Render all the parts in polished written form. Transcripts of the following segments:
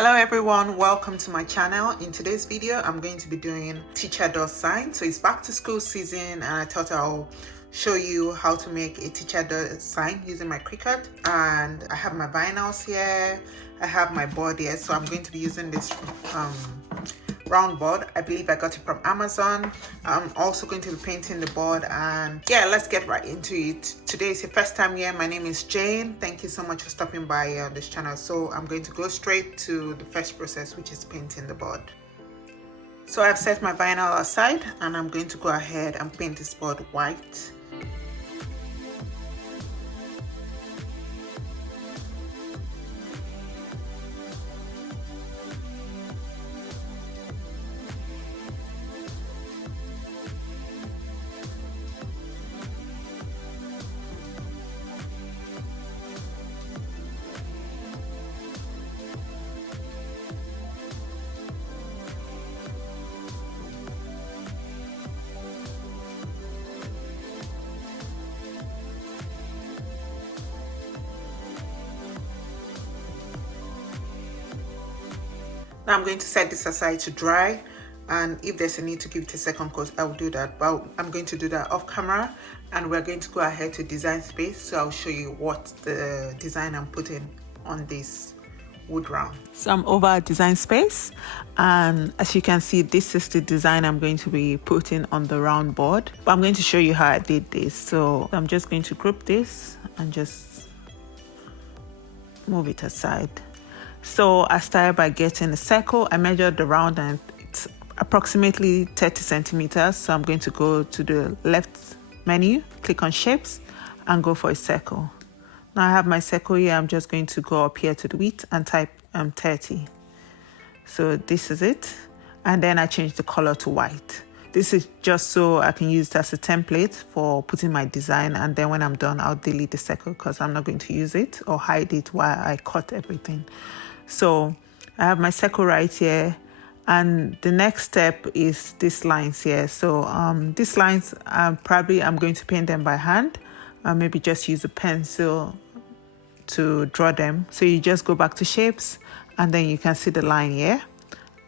Hello everyone, welcome to my channel. In today's video I'm going to be doing teacher does sign. So it's back to school season and I thought I'll show you how to make a teacher does sign using my Cricut. And I have my vinyls here, I have my board here, so I'm going to be using this round board. I believe I got it from Amazon. I'm also going to be painting the board, and yeah, let's get right into it. Today is your first time here. My name is Jane. Thank you so much for stopping by on this channel. So I'm going to go straight to the first process, which is painting the board. So I've set my vinyl aside and I'm going to go ahead and paint this board white. Now I'm going to set this aside to dry, and if there's a need to give it a second coat, I will do that, but I'm going to do that off camera. And we're going to go ahead to design space, so I'll show you what the design I'm putting on this wood round. So I'm over at design space, and as you can see, this is the design I'm going to be putting on the round board, but I'm going to show you how I did this. So I'm just going to group this and just move it aside. So I started by getting a circle. I measured the round and it's approximately 30 centimeters. So I'm going to go to the left menu, click on shapes and go for a circle. Now I have my circle here. I'm just going to go up here to the width and type 30. So this is it. And then I change the color to white. This is just so I can use it as a template for putting my design, and then when I'm done I'll delete the circle because I'm not going to use it or hide it while I cut everything. So I have my circle right here, and the next step is these lines here. So these lines I'm going to paint them by hand, maybe just use a pencil to draw them. So you just go back to shapes and then you can see the line here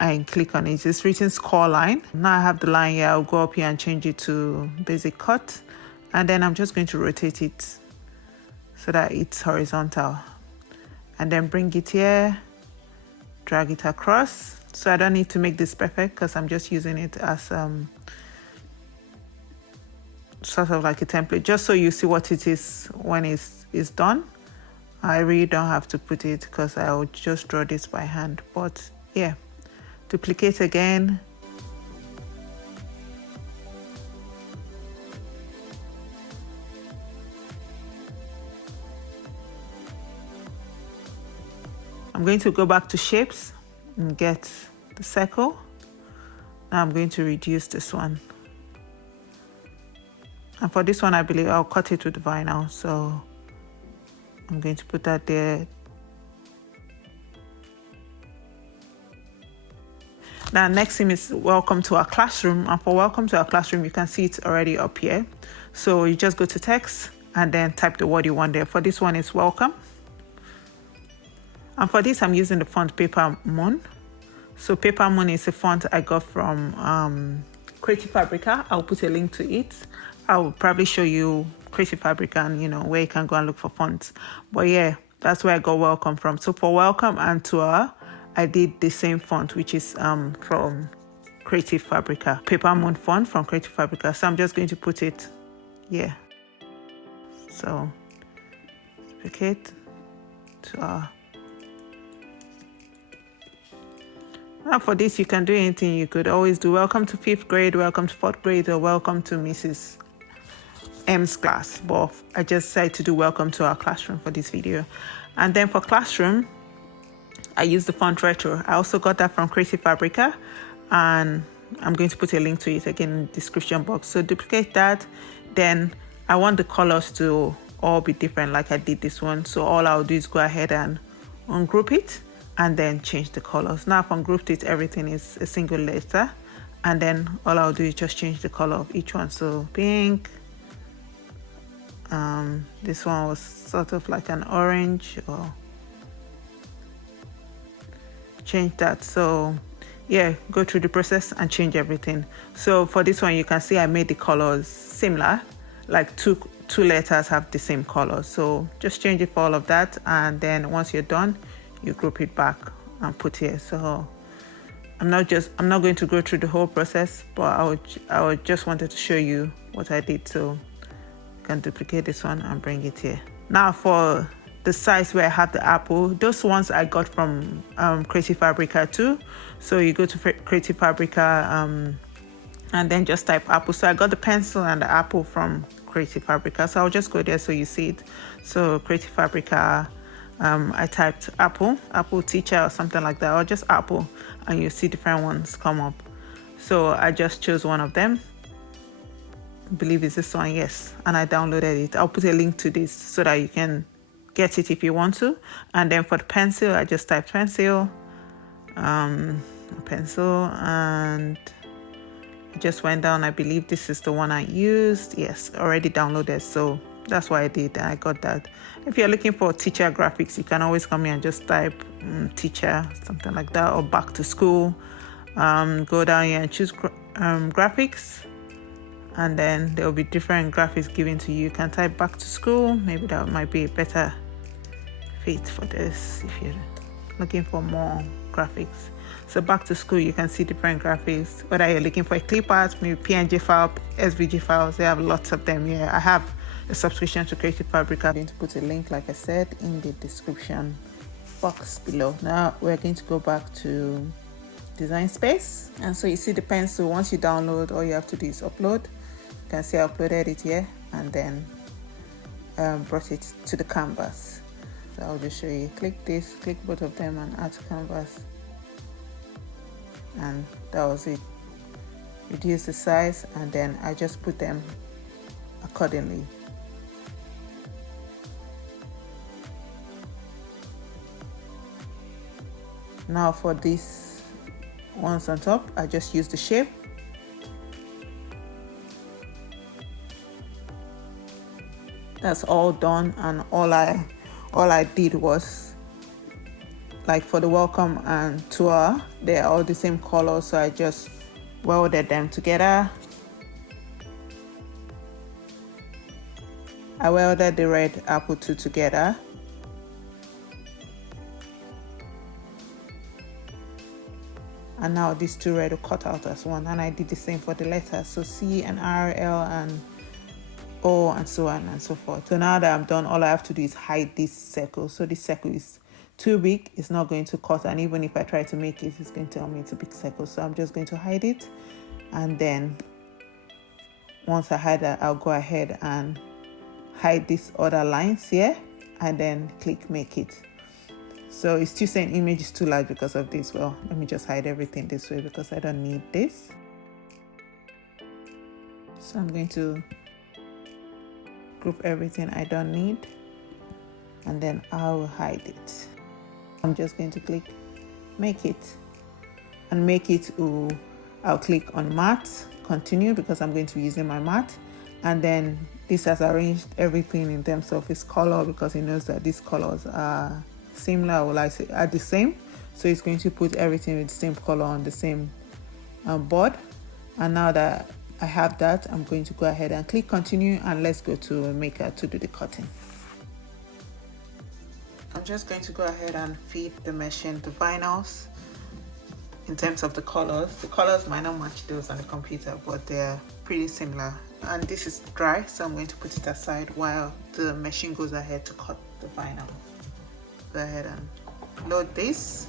and click on it. It's written score line. Now I have the line here. I'll go up here and change it to basic cut, and then I'm just going to rotate it so that it's horizontal, and then bring it here, drag it across. So I don't need to make this perfect because I'm just using it as sort of like a template, just so you see what it is when it's done. I really don't have to put it because I will just draw this by hand, but yeah. Duplicate again. I'm going to go back to shapes and get the circle. Now I'm going to reduce this one. And for this one, I believe I'll cut it with the vinyl. So I'm going to put that there. Now, next thing is welcome to our classroom. And for welcome to our classroom, you can see it's already up here. So you just go to text and then type the word you want there. For this one, it's welcome. And for this, I'm using the font Paper Moon. So Paper Moon is a font I got from Creative Fabrica. I'll put a link to it. I'll probably show you Creative Fabrica and where you can go and look for fonts. But yeah, that's where I got welcome from. So for welcome and tour, I did the same font, which is from Creative Fabrica, Paper Moon font from Creative Fabrica. So I'm just going to put it here. So duplicate to now for this, you can do anything. You could always do welcome to 5th grade, welcome to 4th grade, or welcome to Mrs. M's class. But I just decided to do welcome to our classroom for this video. And then for classroom, I use the font Retro. I also got that from Creative Fabrica, and I'm going to put a link to it again in the description box. So duplicate that. Then I want the colors to all be different like I did this one. So all I'll do is go ahead and ungroup it and then change the colors. Now I've ungrouped it, everything is a single letter, and then all I'll do is just change the color of each one. So pink, this one was sort of like an orange, or change that. So yeah, go through the process and change everything. So for this one, you can see I made the colors similar, like two letters have the same color. So just change it for all of that, and then once you're done, you group it back and put here. So I'm not going to go through the whole process, but I just wanted to show you what I did. So you can duplicate this one and bring it here. Now for the size where I have the apple, those ones I got from Creative Fabrica too. So you go to Creative Fabrica and then just type apple. So I got the pencil and the apple from Creative Fabrica. So I'll just go there so you see it. So Creative Fabrica, I typed apple teacher or something like that, or just apple, and you see different ones come up. So I just chose one of them. I believe it's this one, yes, and I downloaded it. I'll put a link to this so that you can get it if you want to. And then for the pencil, I just typed pencil, and I just went down. I believe this is the one I used. Yes, already downloaded. So that's what I did, and I got that. If you're looking for teacher graphics, you can always come here and just type teacher, something like that, or back to school. Go down here and choose graphics, and then there will be different graphics given to you. You can type back to school. Maybe that might be a better fit for this if you're looking for more graphics. So back to school, you can see different graphics, whether you're looking for a clip art, maybe PNG file, SVG files. They have lots of them here. I have a subscription to Creative Fabrica. I'm going to put a link, like I said, in the description box below. Now we're going to go back to Design Space, and so you see the pencil. Once you download, all you have to do is upload. You can see I uploaded it here, and then brought it to the canvas. So I'll just show you. Click this, click both of them, and add to canvas, and that was it. Reduce the size, and then I just put them accordingly. Now for these ones on top, I just use the shape. That's all done, and all I did was, like for the welcome and tour, they're all the same color, so I just welded them together. I welded the red apple two together. And now these two red will cut out as one, and I did the same for the letters, so C and R, L and O, and so on and so forth. So now that I'm done, all I have to do is hide this circle. So this circle is too big, it's not going to cut, and even if I try to make it, it's going to tell me it's a big circle. So I'm just going to hide it, and then once I hide that, I'll go ahead and hide these other lines here, and then click make it. So it's still saying image is too large because of this. Well, let me just hide everything this way because I don't need this. So I'm going to group everything I don't need, and then I'll hide it. I'm just going to click make it, and make it, I'll click on matte, continue, because I'm going to be using my matte. And then this has arranged everything in terms of its color, because it knows that these colors are similar, or like are the same. So it's going to put everything with the same color on the same board. And now that I have that, I'm going to go ahead and click continue, and let's go to Maker to do the cutting. I'm just going to go ahead and feed the machine the vinyls. In terms of the colors might not match those on the computer, but they're pretty similar. And this is dry, so I'm going to put it aside while the machine goes ahead to cut the vinyl. Go ahead and load this.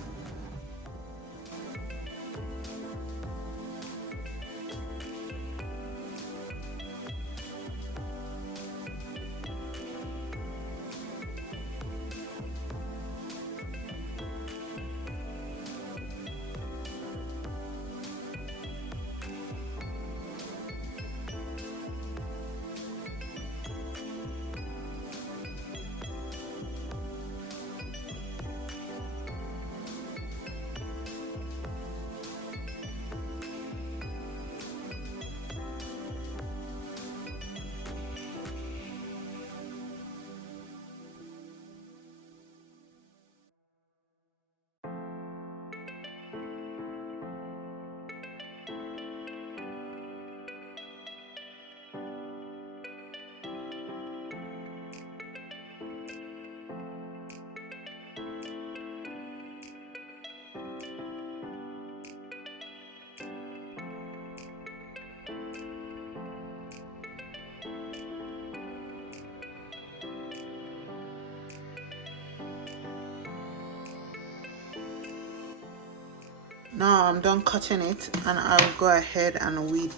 Now I'm done cutting it, and I'll go ahead and weed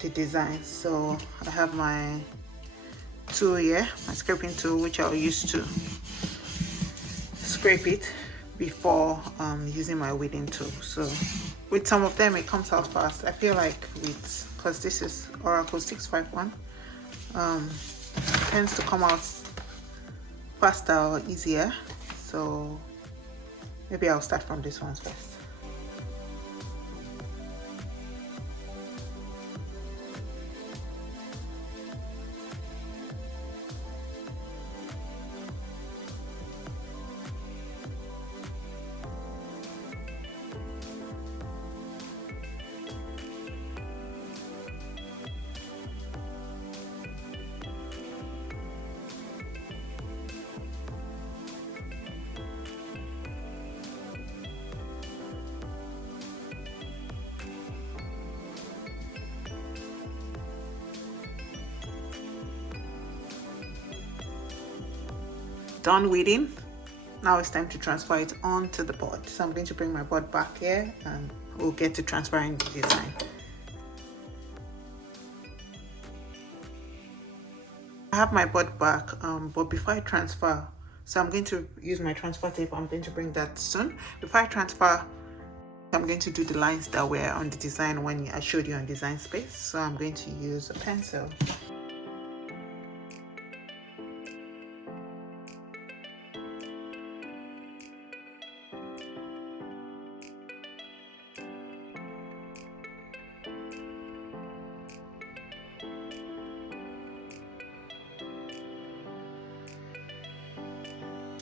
the design. So I have my tool here, my scraping tool, which I'll use to scrape it before using my weeding tool. So with some of them it comes out fast. I feel like with, because this is Oracle 651, tends to come out faster or easier. So maybe I'll start from this one first. Done weeding. Now it's time to transfer it onto the board. So I'm going to bring my board back here and we'll get to transferring the design. I have my board back, but before I transfer, so I'm going to use my transfer tape. I'm going to bring that soon. Before I transfer, I'm going to do the lines that were on the design when I showed you on Design Space. So I'm going to use a pencil.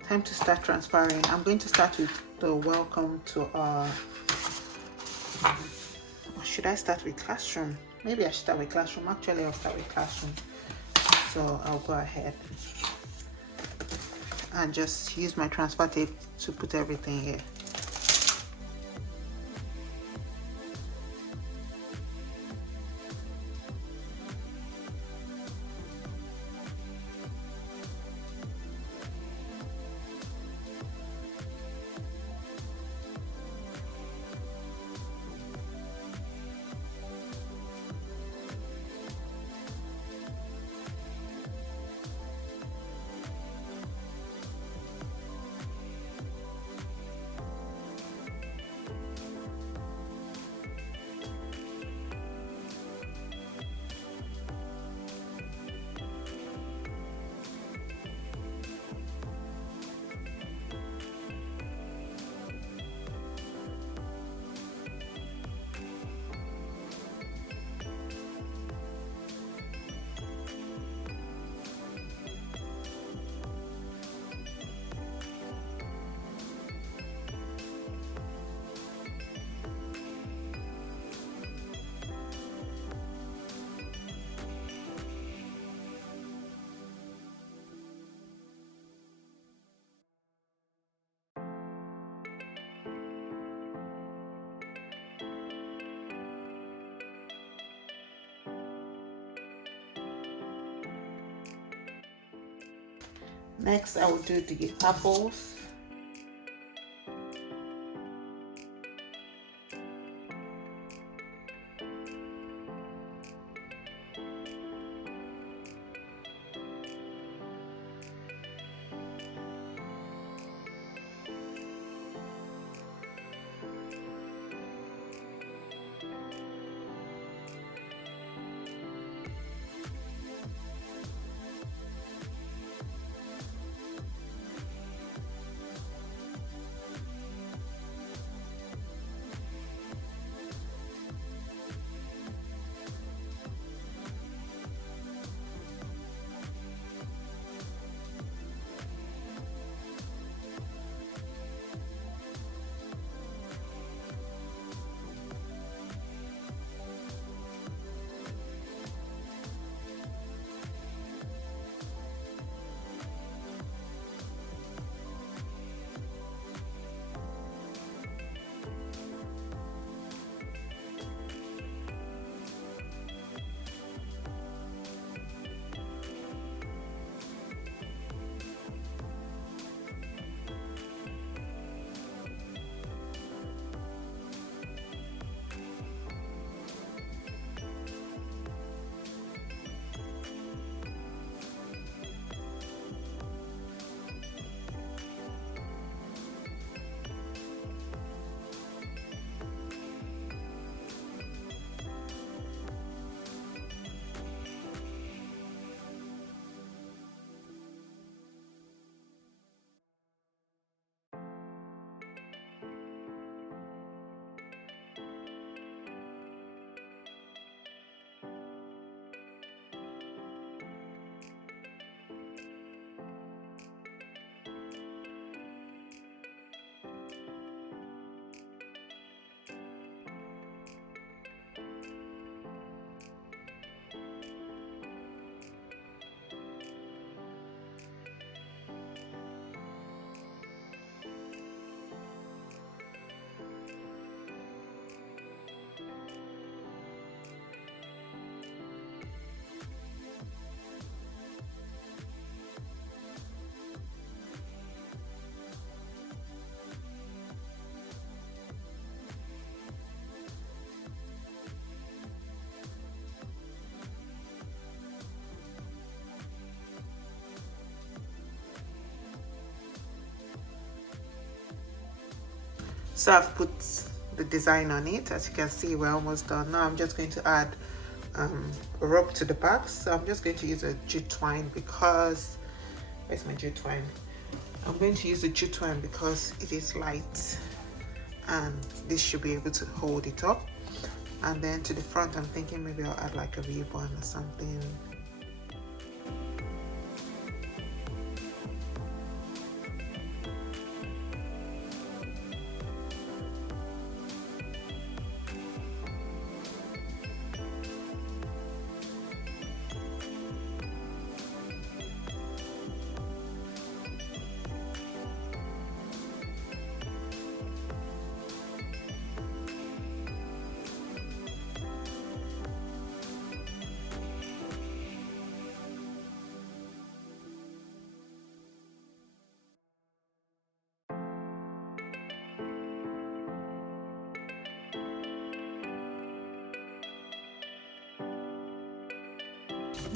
Time to start transferring. I'm going to start with the welcome to our, or should I start with classroom? Maybe I should start with classroom. Actually, I'll start with classroom. So I'll go ahead and just use my transfer tape to put everything here. Next, I will do the apples. So I've put the design on it. As you can see, we're almost done. Now I'm just going to add a rope to the back. So I'm just going to use a jute twine because, where's my jute twine? I'm going to use a jute twine because it is light and this should be able to hold it up. And then to the front, I'm thinking maybe I'll add like a ribbon or something.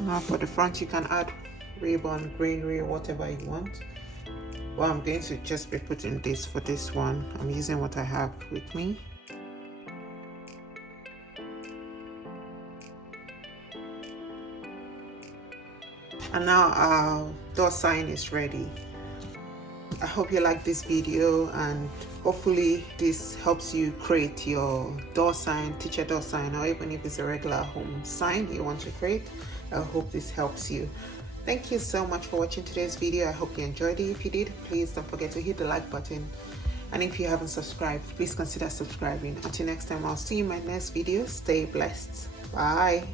Now for the front, you can add ribbon, greenery, whatever you want. Well, I'm going to just be putting this for this one. I'm using what I have with me. And now our door sign is ready. I hope you like this video, and hopefully this helps you create your door sign, teacher door sign, or even if it's a regular home sign you want to create. I hope this helps you. Thank you so much for watching today's video. I hope you enjoyed it. If you did, please don't forget to hit the like button, and if you haven't subscribed, please consider subscribing. Until next time, I'll see you in my next video. Stay blessed. Bye.